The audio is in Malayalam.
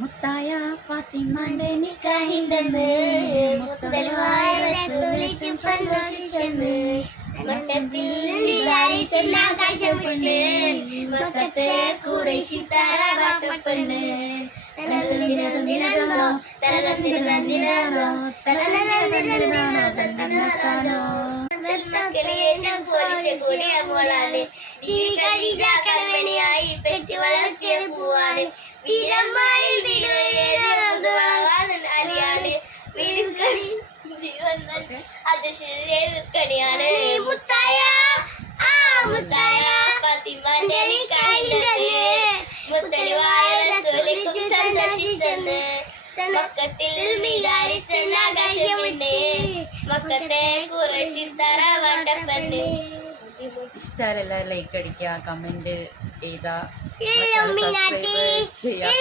മുത്തായ ഫാത്തിമാന്റെ നിക്കാഹിണ്ടെന്ന് മുത്തലുമായ റസൂലിക്കും സന്തോഷിച്ചെന്ന് മട്ടത്തിൽ വിചാരിച്ചെന്ന ആകാശപ്പെണ്ണ് മക്കത്തെ ഖുറൈശി തറവാട്ടപ്പെണ്ണ് തനതന്തിരതന്തിരതോ തനതന്തിരതന്തിരതോ തനതന്തിരതന്തിരതോ മക്കളിയേറ്റം പോലിശ കൂടിയ മോളാണ് ഈ ഖദീജ കൺമണിയായി പെറ്റു വളർത്തിയ പൂവാണ് വീരന്മാരിൽ വീരവാണ് അലിയാണ് ജീവൻ അത് ശരീരക്കണിയാണ് മുത്തായ മുത്തായ ഫാത്തിമാന്റെ നിക്കാഹിണ്ടെന്ന് മുത്തലുവായ റസൂലിക്കും സന്തോഷിച്ചെന്ന് മക്കത്തിൽ വിചാരിച്ചെന്ന ആകാശപ്പെണ്ണ് മക്കത്തെ ഖുറൈശി തറവാട്ടപ്പെണ്ണ്. ഇഷ്ടമല്ല ലൈക്ക് അടിക്കുക, കമന്റ് ചെയ്താ ചെയ്യാം.